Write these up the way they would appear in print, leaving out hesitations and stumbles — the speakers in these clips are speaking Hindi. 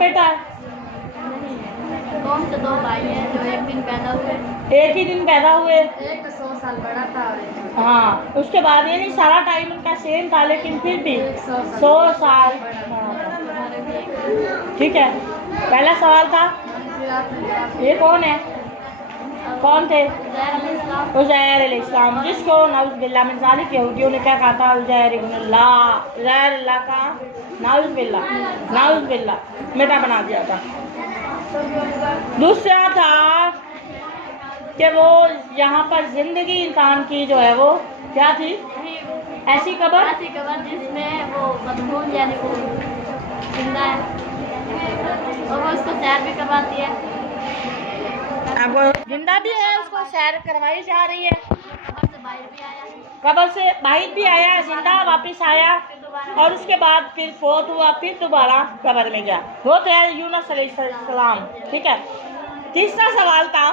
बेटा है? कौन से 2 भाई हैं जो एक दिन पैदा हुए? एक ही दिन पैदा हुए। एक 100 साल बड़ा था और हाँ, उसके बाद ये नहीं सारा टाइम उनका सेम था, लेकिन फिर भी 100 साल बड़ा था। ठीक है, पहला सवाल था ये कौन है, कौन थे? उज़ैर अलैहिस्सलाम, जिसको नाउज़ बिल्लाह मिन ज़ालिक यहूदियों ने क्या कहा था? उज़ैर इब्नुल्लाह, उज़ैर अल्लाह का नाउज़ बिल्लाह बेटा बना दिया था। दूसरा था कि वो यहाँ पर जिंदगी इंसान की जो है वो क्या थी? ऐसी कब्र जिसमें वो मदफून यानी वो जिंदा है और वो उसको सैर भी करवाती है। अब वो जिंदा भी है, उसको सैर करवाई जा रही है। कब्र से बाहर भी आया, जिंदा वापस आया और उसके बाद फिर फोत हुआ, फिर दोबारा कब्र में गया। वो तो है यूनुस अलैहिस्सलाम। ठीक है, तीसरा सवाल था,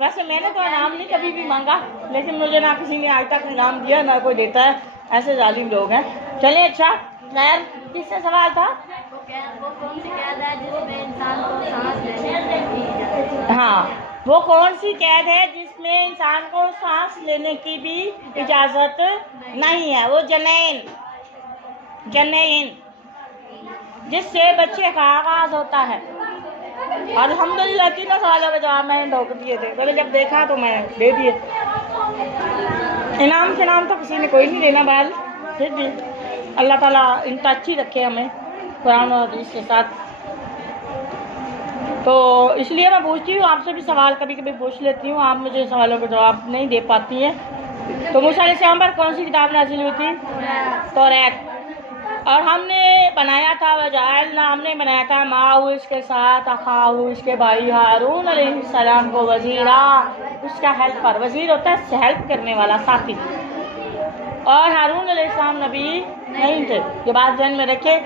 वैसे मैंने तो इनाम नहीं कभी भी मांगा, लेकिन मुझे ना किसी ने आज तक इनाम दिया ना कोई देता है, ऐसे जालिम लोग हैं। चलिए अच्छा खैर, तीसरा सवाल था वो कौन सी कैद है जिसमें इंसान को सांस लेने की? हाँ, वो कौन सी कैद है जिसमें इंसान को सांस लेने की भी इजाजत नहीं है? वो जनैन, जिससे बच्चे का आगाज होता है। अल्हम्दुलिल्लाह 3 सवालों के जवाब मैंने ढोक दिए थे, मैंने जब देखा तो मैं दे दिए। इनाम के नाम तो किसी ने कोई नहीं देना, बाल फिर भी अल्लाह ताला इनका अच्छी रखे हमें कुरान और हदीस के साथ। तो इसलिए मैं पूछती हूँ आपसे भी सवाल, कभी कभी पूछ लेती हूँ, आप मुझे सवालों के जवाब नहीं दे पाती हैं। तो मूसा अलैहिस्सलाम पर कौन सी किताब नाज़िल हुई थी? तौरात। और हमने बनाया था वजाइलना, हमने बनाया था माहू, इसके साथ अखाहू, इसके भाई हारून अलैहिस्सलाम को वजीरा, उसका हेल्पर। वजीर होता है हेल्प करने वाला, साथी। और हारून अलैहिस्सलाम नबी नहीं थे, ये बात ध्यान में रखे।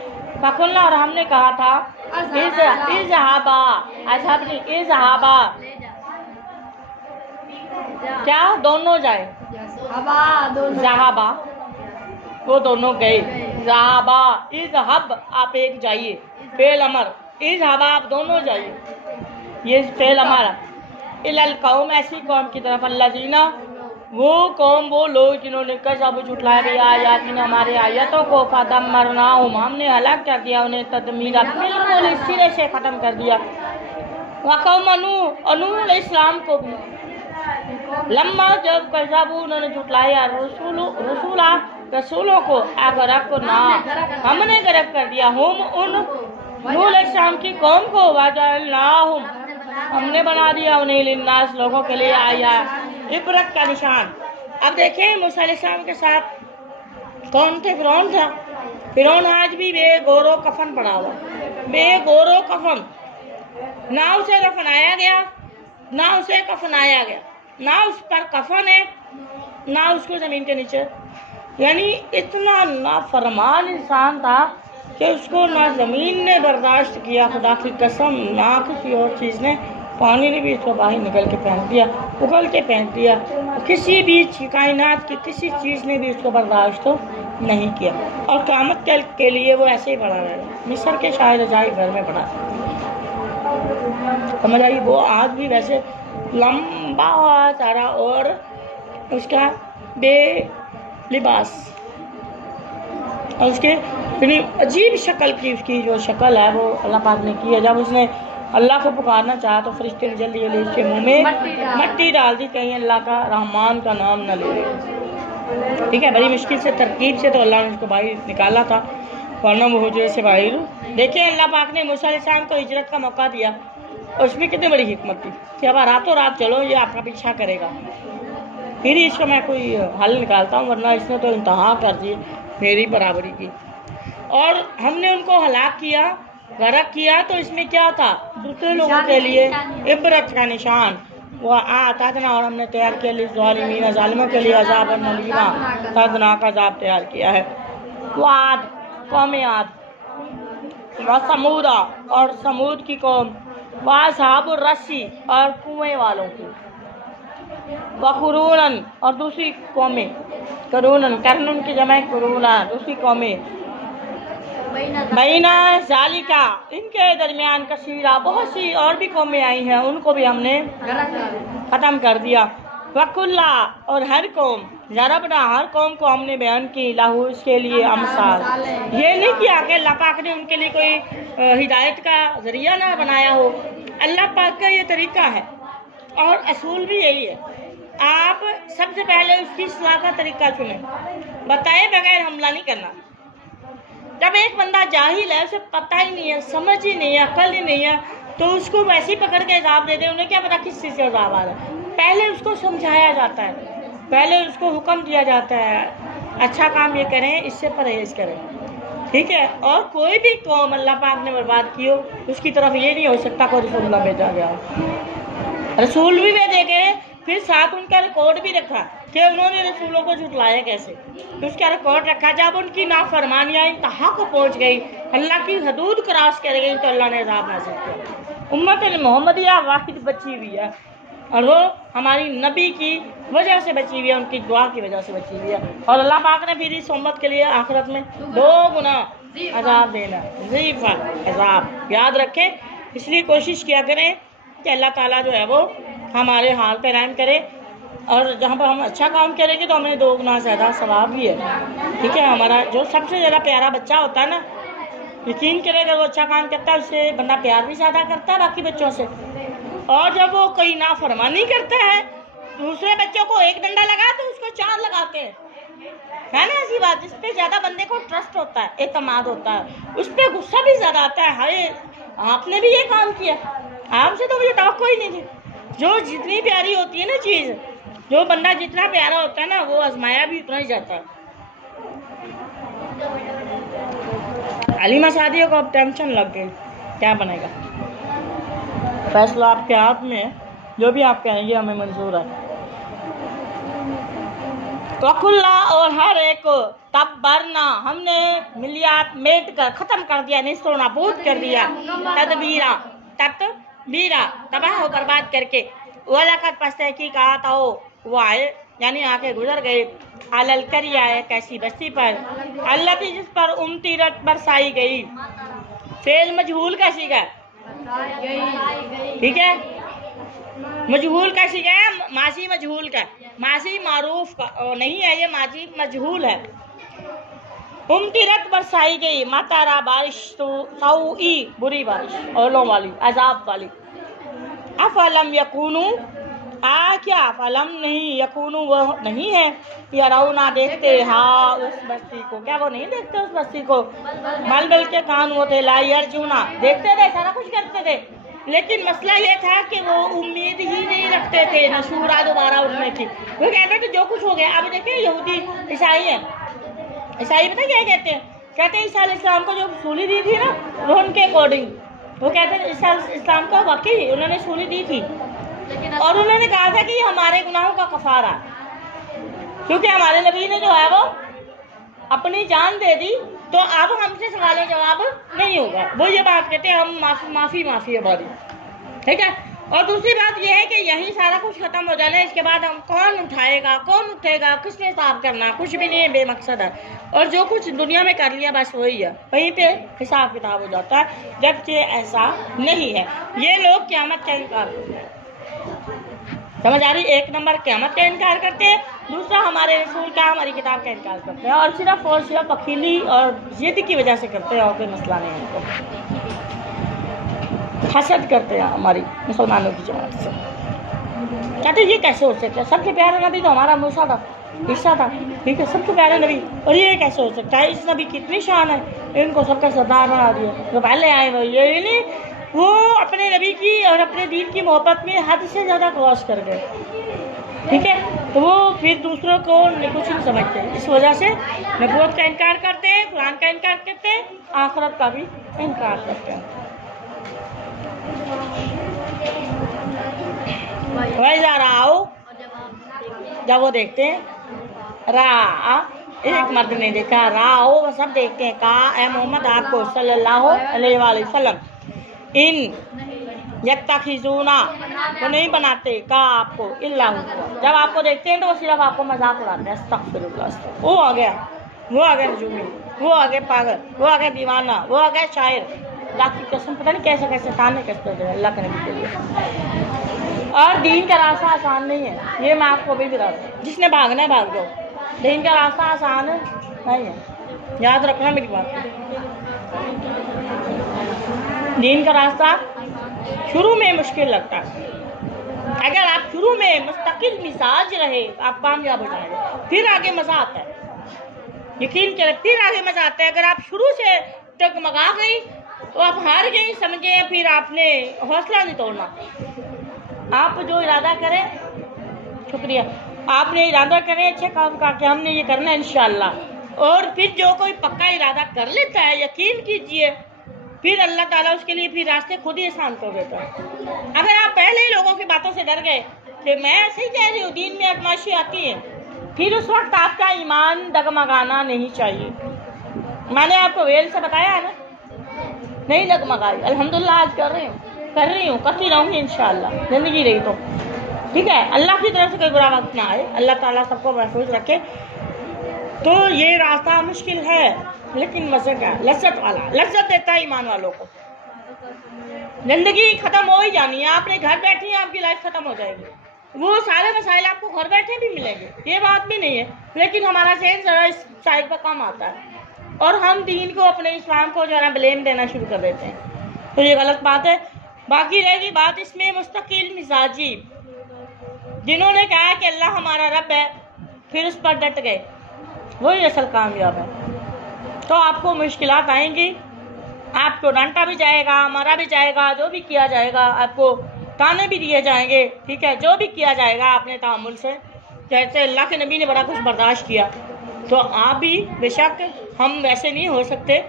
फकुलना, और हमने कहा था इज़हाबा, क्या दोनों जाए? ज़हाबा, वो दोनों गए। ज़हाबा, इज़हब आप एक जाइए, फेल अमर, इज़हाबा आप दोनों जाइए, ये फेल अमर। इलल कौम, ऐसी कौम की तरफ, अल्लज़ीना, वो कौम, वो लोग जिन्होंने कज़ब झुठलाया भी आयातिन, हमारे आयतों को, फदम्मरनाहुम, हमने हलाक कर दिया उन्हें, तदमीरा, बिल्कुल सिरे से ख़त्म कर दिया। व कौम नूह, और नूह अलैहिस्सलाम को भी, लम्मा जब कज़बू, उन्होंने झुठलाया रसूलों को, अगरकना, हमने गरक कर दिया, हम उन नूह अलैहिस्सलाम की कौम को, वजअलनाहुम, हमने बना दिया उन्हें, लिन्नास, लोगों के लिए, आया इबरत का निशान। अब देखें मूसा अलैहिस्सलाम के साथ कौन थे? फिरौन था। फिरौन आज भी बेगोरो कफन पड़ा हुआ, बेगोरो कफन, ना उसे दफनाया गया, ना उसे कफनाया गया, ना उस पर कफन है, ना उसको जमीन के नीचे। यानी इतना नाफरमान इंसान था कि उसको ना जमीन ने बर्दाश्त किया, खुदा की कसम, ना किसी और चीज़ ने, पानी ने भी इसको बाहर निकल के फेंक दिया, उगल के फेंक दिया, किसी भी कायनात की किसी चीज़ ने भी उसको बर्दाश्त तो नहीं किया। और क़यामत के लिए वो ऐसे ही पड़ा रहेगा, मिस्र के शायर रजाई घर में पड़ा, समझ आई? वो आज भी वैसे लंबा सारा और उसका बेलिबास, और उसके इतनी अजीब शक्ल की, उसकी जो शक्ल है वो अल्लाह पाक ने की है। जब उसने अल्लाह को पुकारना चाहा तो फरिश्ते ने जल्दी जल्दी उसके मुंह में मट्टी डाल दी, कहीं अल्लाह का रहमान का नाम न ले। ठीक है, बड़ी मुश्किल से तरकीब से तो अल्लाह ने उसको बाहर निकाला था, वरना वो हुजरे से बाहर। देखिए अल्लाह पाक ने मूसा अलैहिस्सलाम को हिजरत का मौका दिया, और उसमें कितनी बड़ी हिकमत थी कि अब रातों रात चलो, ये आपका पीछा करेगा, फिर इसका मैं कोई हल निकालता हूँ, वरना इसने तो इंतहा कर दी मेरी बराबरी की। और हमने उनको हलाक किया, गरक किया, तो इसमें क्या था? दूसरे लोगों के लिए इबरत का निशान। वह आता था, और हमने तैयार किया लिज़ालिमीन, जालिमों के लिए अज़ाब अलीमा, दर्दनाक अज़ाब तैयार किया है। वाद, कौम आद, व समूदा, और समूद की कौम, व असहाबुर रस्सी, और कुएं वालों की, व कुरूनन, और दूसरी कौमें, करूनन, कर्नुन की जमा कुरूना, दूसरी कौमें, बैना जालिका, इनके दरमियान कसीरा, बहुत सी और भी कौमें आई हैं, उनको भी हमने ख़त्म कर दिया। वकुल्ला, और हर कौम, ज़रबना, हर कौम को हमने बयान की, लाहू, इसके लिए अमसाल। ये नहीं किया कि अल्लाह पाक ने उनके लिए कोई हिदायत का ज़रिया ना बनाया हो। अल्लाह पाक का ये तरीका है और असूल भी यही है। आप सबसे पहले उसकी इस्लाह का तरीका चुनें, बताए बगैर हमला नहीं करना। जब एक बंदा जाहिल है, उसे पता ही नहीं है, समझ ही नहीं है, अकल ही नहीं है, तो उसको वैसे ही पकड़ के अज़ाब दे दे, उन्हें क्या पता किस चीज़ से अज़ाब आ रहा है। पहले उसको समझाया जाता है, पहले उसको हुक्म दिया जाता है, अच्छा काम ये करें, इससे परहेज़ करें, ठीक है। और कोई भी कौम अल्लाह पाक ने बर्बाद की हो, उसकी तरफ ये नहीं हो सकता कोई रसूलुल्लाह भेजा गया। रसूल भी भेजे गए, फिर साथ उनका रिकॉर्ड भी रखा कि उन्होंने रसूलों को झुटलाया कैसे, तो उसका रिकॉर्ड रखा। जब उनकी नाफरमानियाँ इंतहा को पहुँच गई, अल्लाह की हदूद क्रॉस कर गई, तो अल्लाह ने अज़ाब नाज़िल किया। उम्मत मोहम्मदिया वाहिद बची हुई है, और वो हमारी नबी की वजह से बची हुई है, उनकी दुआ की वजह से बची हुई है। और अल्लाह पाक ने फिर इस उम्मत के लिए आखिरत में 2 गुना अज़ाब देना, ज़ीफ़ा अज़ाब, याद रखें। इसलिए कोशिश किया करें कि अल्लाह ताला जो है वो हमारे हाल पे रहम करे, और जहाँ पर हम अच्छा काम करेंगे तो हमें 2 गुना ज़्यादा सवाब भी है, ठीक है। हमारा जो सबसे ज़्यादा प्यारा बच्चा होता है ना, यकीन करें अगर वो अच्छा काम करता है, उससे बंदा प्यार भी ज़्यादा करता है बाकी बच्चों से। और जब वो कोई नाफरमानी करता है, दूसरे बच्चों को 1 डंडा लगा तो उसको 4 लगाते हैं, है ना ऐसी बात। जिस पे ज़्यादा बंदे को ट्रस्ट होता है, एतमाद होता है, उस पर गुस्सा भी ज़्यादा आता है, हाय आपने भी ये काम किया, आपसे तो मुझे तवक्को ही नहीं थी। जो जितनी प्यारी होती है ना चीज़, जो बंदा जितना प्यारा होता है ना, वो आजमाया भी उतना ही जाता है। अलीमा शादियों को अब टेंशन लग गई, क्या बनेगा, फैसला आपके हाथ में है, जो भी आप कहेंगे हमें मंजूर है। वकुल्ला, और हर एक को तब बरना, हमने मिलियात मेट कर ख़त्म कर दिया, निस्रो नाबूद कर दिया, तदबीरा, तदबीरा, तबाह हो बर्बाद करके। वलकत पस तहकीकात आओ, वो आए यानी आके गुजर गए, अलल करिया, एक ऐसी बस्ती पर, अल्लाह थी जिस पर उमतीरत बरसाई गई। फेल मजहूल का सीखा, ठीक है, मजहूल का सीखा है, मासी मजहूल का, मासी मारूफ का नहीं है, ये माजी मजहूल है। उमतीरत बरसाई गई, मातारा बारिश तो सऊई, बुरी बारिश, ओलों वाली, अजाब वाली। अफलम यकूनू, क्या फलम नहीं, यकूनू वो नहीं है, या रऊ ना देखते, हाँ उस बस्ती को, क्या वो नहीं देखते उस बस्ती को, मल बल के कान वो थे, लायर जूना, देखते थे, सारा कुछ करते थे, लेकिन मसला ये था कि वो उम्मीद ही नहीं रखते थे, नशूरा दोबारा उठने की। वो कहते थे जो कुछ हो गया। अब देखिए यहूदी ईसाई हैं, ईसाई पता क्या कहते हैं, कहते हैं ईसा इस्लाम को जो सूली दी थी ना, वो उनके अकॉर्डिंग, वो कहते हैं ईसा इस्लाम को वाकई उन्होंने सूली दी थी, और उन्होंने कहा था कि हमारे गुनाहों का कफारा, क्योंकि हमारे नबी ने जो है वो अपनी जान दे दी, तो अब हमसे सवाल जवाब नहीं होगा। वो ये बात कहते हैं हम माफ़ी है हमारी, ठीक है। और दूसरी बात यह है कि यही सारा कुछ खत्म हो जाना है, इसके बाद हम कौन उठाएगा, कौन उठेगा, किसने हिसाब करना, कुछ भी नहीं है, बेमकसद है। और जो कुछ दुनिया में कर लिया बस वही है, वहीं पे हिसाब किताब हो जाता है, जबकि ऐसा नहीं है। ये लोग क़यामत का इनकार करते हैं, समझ आ रही, 1 नंबर क़यामत का इनकार करते हैं, दूसरा हमारे रसूल का, हमारी किताब का इनकार करते हैं, और सिर्फ अखीली और जिद की वजह से करते हैं, और कोई मसला नहीं है। उनको हसद करते हैं हमारी मुसलमानों की जमात से, कहते ये कैसे हो सकता है, सबसे प्यारा नबी तो हमारा मूसा था, ईसा था, ठीक है, सबसे प्यारे नबी, और ये कैसे हो सकता है, इस नबी की इतनी शान है, इनको सबका सरदार बना दिया, जो पहले आए वो ये नहीं, वो अपने नबी की और अपने दीन की मोहब्बत में हद से ज़्यादा क्रॉस कर गए, ठीक है। तो वो फिर दूसरों को कुछ नहीं समझते, इस वजह से नबूवत का इनकार करते हैं, कुरान का इनकार करते हैं, आखिरत का भी इनकार करते हैं। वैसा राओ, जब वो देखते हैं, रा एक मर्द ने देखा, राओ सब देखते हैं, कहा ए मोहम्मद आपको सल्लल्लाहु अलैहि वसल्लम, इन यत्तखिज़ूना, वो नहीं बनाते, कहा आपको इल्लाहु, जब आपको देखते हैं तो वो सिर्फ आपको मजाक उड़ाते हैं। अस्तगफिरुल्लाह, वो आ गया नजूमी। वो आ गए पागल, वो आ गए दीवाना, वो आ गए शायर। अल्लाह की कसम पता नहीं कैसे कैसे ताने कसते थे अल्लाह के नबी के लिए। और दीन का रास्ता आसान नहीं है, ये मैं आपको भी बता दूँ। जिसने भागना है भाग जाओ, दीन का रास्ता आसान नहीं है, याद रखना मेरी बात। दीन का रास्ता शुरू में मुश्किल लगता है, अगर आप शुरू में मुस्तकिल मिजाज रहे आप कामयाब हो जाएंगे, फिर आगे मजा आता है, यकीन करें फिर आगे मजा आता है। अगर आप शुरू से डगमगा गई तो आप हार गई समझे, फिर आपने हौसला नहीं तोड़ना। आप जो इरादा करें, शुक्रिया, आपने इरादा करें अच्छे काम का कि हमने ये करना है इंशाअल्लाह, और फिर जो कोई पक्का इरादा कर लेता है यकीन कीजिए फिर अल्लाह ताला उसके लिए फिर रास्ते खुद ही आसान कर देता है। अगर आप पहले ही लोगों की बातों से डर गए कि मैं ऐसे ही कह रही हूँ दीन में आजमाइशी आती है, फिर उस वक्त आपका ईमान डगमगाना नहीं चाहिए। मैंने आपको वेल से बताया है ना, नहीं डगमगाई, अल्हम्दुलिल्लाह आज कर रही हूँ, करती रहूँगी इंशाअल्लाह, ज़िंदगी रही तो ठीक है। अल्लाह की तरफ से कोई बुरा वक्त ना आए, अल्लाह ताला सबको महफूज रखे। तो ये रास्ता मुश्किल है लेकिन मज़े का, लज्जत वाला, लज्जत देता है ईमान वालों को। ज़िंदगी ख़त्म हो ही जानी है, आपने घर बैठी है आपकी लाइफ ख़त्म हो जाएगी, वो सारे मसाइल आपको घर बैठे भी मिलेंगे, ये बात भी नहीं है, लेकिन हमारा जहन ज़रा इस साइड पर कम आता है और हम दीन को, अपने इस्लाम को जो है ना ब्लेम देना शुरू कर देते हैं, तो ये गलत बात है। बाकी रहेगी बात इसमें मुस्तकिल मिजाजी, जिन्होंने कहा कि अल्लाह हमारा रब है फिर उस पर डट गए, वही असल कामयाब है। तो आपको मुश्किलात आएंगी, आपको डांटा भी जाएगा, मारा भी जाएगा, जो भी किया जाएगा, आपको ताने भी दिए जाएंगे, ठीक है, जो भी किया जाएगा आपने तामुल से, जैसे अल्लाह के नबी ने बड़ा कुछ बर्दाश्त किया, तो आप भी बेशक, हम वैसे नहीं हो सकते,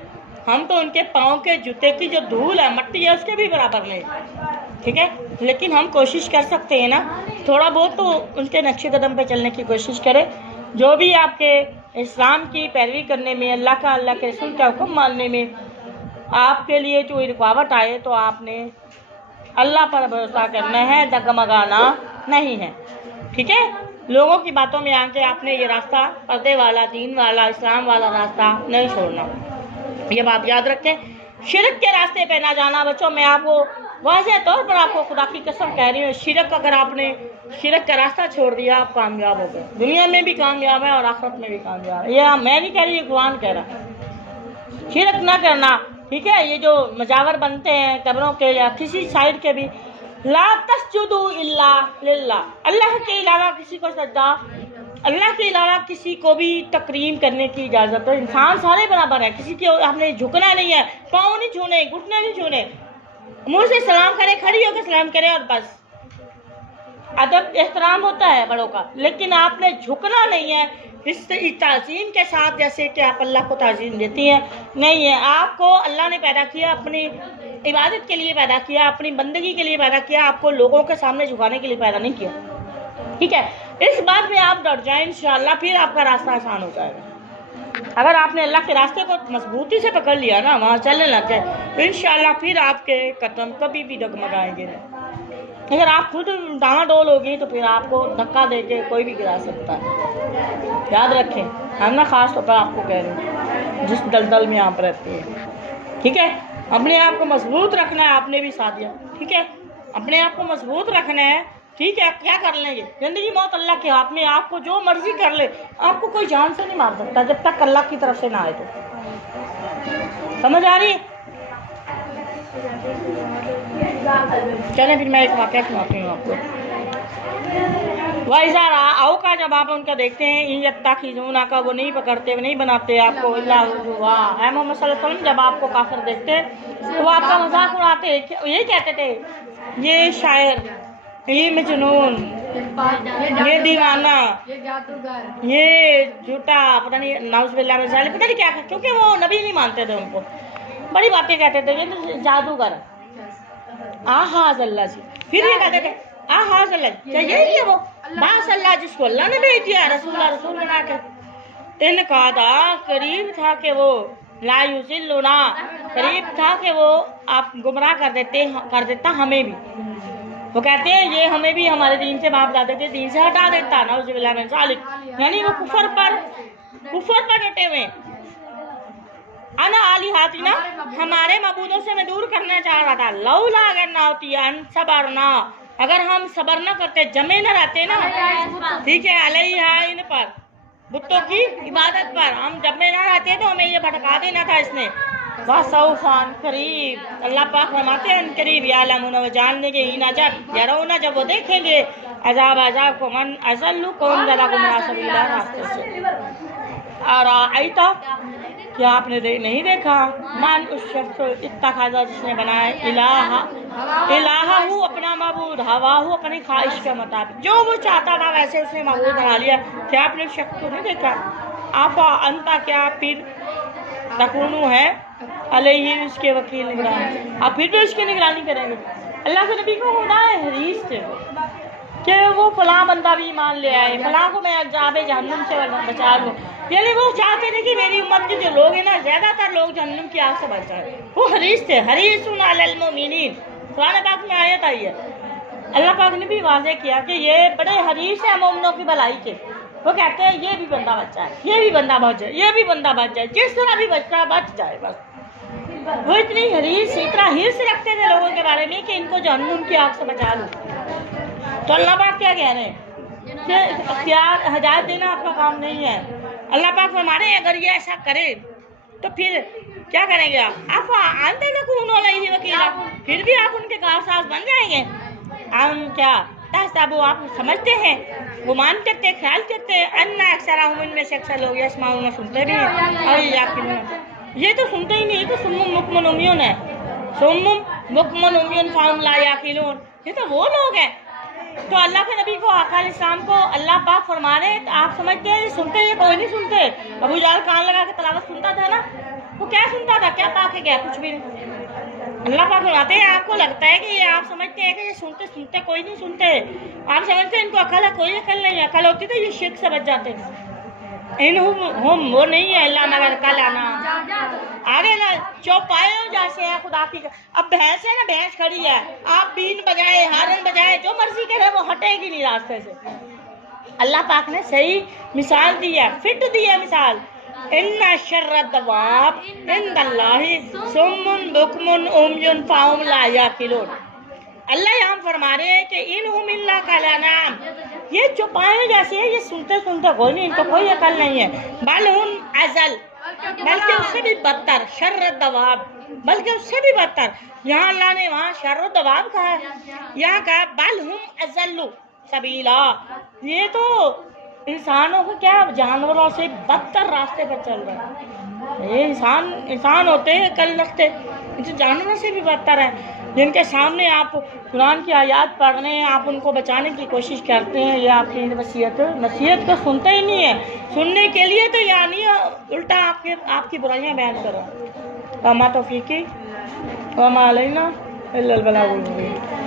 हम तो उनके पाँव के जूते की जो धूल है, मट्टी है, उसके भी बराबर नहीं, ठीक है, लेकिन हम कोशिश कर सकते हैं ना, थोड़ा बहुत तो उनके नक्शे कदम पे चलने की कोशिश करें। जो भी आपके इस्लाम की पैरवी करने में, अल्लाह का, अल्लाह के रसूल का हुक्म मानने में आपके लिए जो रुकावट आए, तो आपने अल्लाह पर भरोसा करना है, डगमगाना नहीं है, ठीक है। लोगों की बातों में आके आपने ये रास्ता, पर्दे वाला, दीन वाला, इस्लाम वाला रास्ता नहीं छोड़ना, ये बात याद रखें। शिरक के रास्ते पे ना जाना बच्चों, मैं आपको वाज़ेह तौर पर आपको खुदा की कसम कह रही हूँ, शिरक, अगर आपने शिरक का रास्ता छोड़ दिया आप कामयाब हो गए, दुनिया में भी कामयाब है और आखिरत में भी कामयाब है। यह मैं नहीं कह रही, ये कुरान कह रहा। शिरक ना करना, ठीक है। ये जो मजावर बनते हैं कब्रों के या किसी साइड के भी, ला तस्जुदू इल्ला लिल्लाह, अल्लाह के अलावा किसी को सजदा, अल्लाह के अलावा किसी को भी तकरीम करने की इजाज़त है। इंसान सारे बराबर है, किसी के आपने झुकना नहीं है, पाँव नहीं छूने, घुटने नहीं छूने, मुँह से सलाम करे, खड़ी होकर सलाम करे और बस। अदब एहतराम होता है बड़ों का, लेकिन आपने झुकना नहीं है इस ताज़ीम के साथ, जैसे कि आप अल्लाह को ताज़ीम देती हैं, नहीं है। आपको अल्लाह ने पैदा किया, अपनी इबादत के लिए पैदा किया, अपनी बंदगी के लिए पैदा किया, आपको लोगों के सामने झुकाने के लिए पैदा नहीं किया, ठीक है। इस बात में आप डट जाएं इंशाअल्लाह, फिर आपका रास्ता आसान हो जाएगा। अगर आपने अल्लाह के रास्ते को मजबूती से पकड़ लिया ना, वहाँ चलने लग गए, तो इंशाअल्लाह फिर आपके कदम कभी भी डगमगाएंगे नहीं। अगर आप खुद डामाडोल होगी तो फिर आपको धक्का देके कोई भी गिरा सकता है, याद रखें। हम ना ख़ास तौर पर आपको कह रहे हैं जिस दलदल में आप रहते हैं, ठीक है। अपने आप को मजबूत रखना है, आपने भी साथ दिया, ठीक है, अपने आप को मजबूत रखना है, ठीक है। क्या कर लेंगे, ज़िंदगी मौत अल्लाह के हाथ में, आपको जो मर्जी कर ले, आपको कोई जान से नहीं मार सकता जब तक अल्लाह की तरफ से ना आए। तो समझ आ रही है? चलें फिर मैं एक वाक़या सुनाती हूँ आपको। वाइज़ा आओ का जब आप उनका देखते हैं, यत्ता खिजूना का, वो नहीं पकड़ते, वो नहीं बनाते आपको, वाह मोहम्मद सल्लल्लाहु अलैहि वसल्लम जब आपको काफिर देखते तो वो आपका मजाक उड़ाते, यही कहते थे, ये शायर, ये मजनून, ये दीवाना, ये झूठा, पता नहीं नाउज़ुबिल्लाह मिन ज़ालिक, पता नहीं क्या, क्योंकि वो नबी नहीं मानते थे, उनको बड़ी बातें कहते थे, ये तो जादूगर, आहाज़ अल्लाह जी। फिर ये कहते थे आहाज़ अल्लाह, क्या यही है वो बास अल्लाह जिसको अल्लाह ने भेज दिया रसूल बना के। इनका करीब था कि वो ला युज़िल्लुना, करीब था कि वो आप गुमराह कर देता हमें भी। वो कहते हैं ये हमें भी हमारे दीन से बाप दादे के दीन से हटा देता, नाउज़ुबिल्लाह मिन ज़ालिक, यानी वो कुफर पर डटे हुए। अना आली हातिना, हमारे मबूदों से मैं दूर करना चाह रहा था। लौला अगर ना होती सबरना, अगर हम सबर न करते, जमे न रहते ना, ठीक है, अलैहा इन पर, बुतों की इबादत पर हम जमे न रहते तो हमें ये भटका देना था इसने। वासौफान करीब, अल्लाह पाक फरमाते हैं करीब, यालमुन, वो जान लेंगे, ही ना जब यरौना, जब वो देखेंगे, अजाब को, मन अज़ल्लु, कौन ज़्यादा गुमराह सबीला, रास्ते से। और आईता, क्या आपने नहीं देखा, मान उस शख्स इतना खाजा जिसने बनाया इलाहा हूँ अपना मबूद, हवा हूँ अपनी ख्वाहिश के मुताबिक, जो वो चाहता था वैसे उसने मबूद बना लिया। क्या आपने उस शख्स को नहीं देखा? आफा अंता, क्या फिर तकूनु है अलैहि, उसके वकील निगरानी, आप फिर भी उसकी निगरानी करेंगे। अल्लाह के नबी को होना है हरीस से कि वो फलां बंदा भी ईमान ले आए, फलां को मैं अज़ाबे जहन्नुम से बचा लूँ। यानी वो चाहते थे कि मेरी उम्मत के जो लोग हैं ना, ज़्यादातर लोग जहन्नुम की आग से बच जाए। वो हरीस थे, हरीसुन अलल मोमिनीन, कुरान पाक में आयत आई है। अल्लाह पाक ने भी वाज़ेह किया कि ये बड़े हरीस है मोमिनों की भलाई के। वो कहते हैं ये भी बंदा बच जाए, ये भी बंदा बच जाए, ये भी बंदा बच जाए, जिस तरह भी बचता बच जाए बस। वो इतनी हरीस, इतना हिर्स रखते थे लोगों के बारे में कि इनको जहन्नुम की आग से बचा लूँ। तो अल्लाह पाक क्या कह रहे हैं कि इख्तियार हदायत देना आपका काम नहीं है। अल्लाह पाक फरमा रहे हैं अगर ये ऐसा करे तो फिर क्या करेंगे आप? आफा आंते तकूनु अलैहि वकीला, फिर भी आप उनके कारसाज बन जाएंगे। हम क्या तहसबु, आप समझते हैं, गुमान करते, ख्याल करते हैं, अन्ना अक्सरहुम, इनमें से अक्सर लोग यस्माऊन, सुनते भी हैं, और याकिलून, ये तो सुनते ही नहीं, ये तो सुम्मुम बुक्मुन उम्युन है, सुम्मुम बुक्मुन उम्युन फहुम ला याकिलून, ये तो वो लोग हैं। तो अल्लाह के नबी को, आका अलैहिस्सलाम को अल्लाह पाक फरमा रहे, तो आप समझते हैं सुनते, ये कोई नहीं सुनते। अबू जाल कान लगा के तलावत सुनता था ना, वो क्या सुनता था? क्या पाक है, क्या कुछ भी नहीं। अल्लाह पाक फरमाते हैं आपको लगता है कि ये आप समझते हैं कि ये सुनते सुनते, कोई नहीं सुनते। आप समझते हैं इनको अकल है, कोई अकल नहीं है। अकल होती तो ये शिर्क से बच जाते। इन हम वो नहीं है अल्लाह मगर कल आना आगे ना चौपायों जैसे है खुदा की। अब भैंस है ना, भैंस खड़ी है, आप बीन बजाए, हारन बजाए, जो मर्जी करे, वो हटेगी नहीं रास्ते से। अल्लाह पाक ने सही मिसाल दी है, फिट दी है मिसाल। इन्ना शर्रद दवाब इंदल्लाहि सुम्मुन बुकमुन उम्युन फहुम ला याकिलून। अल्लाह यहाँ फरमा रहे हैं कि इनहुम इल्ला कलनाम, ये चौपायों जैसे है, ये सुनते सुनते कोई नहीं, इनको कोई अकल नहीं है। बल हुम अजल, बल्कि उससे भी बदतर, शर्रद दवाब, बल्कि उससे भी बदतर। यहाँ अल्लाह ने वहाँ शर्रद दवाब कहा है, यहाँ कहा बल हुम अजल्लु सबीला, ये तो इंसानों को क्या, जानवरों से बदतर रास्ते पर चल रहा है। ये इंसान होते हैं कल लगते, जानवरों से भी बदतर है। जिनके सामने आप कुरान की आयत पढ़ रहे हैं, आप उनको बचाने की कोशिश करते हैं, ये आपकी नसीहत को सुनते ही नहीं है। सुनने के लिए तो यानी उल्टा आपकी बुराइयां बयान करो। वमा तौफीकी वमा अलैना इल्लल बलागुल मुबीन।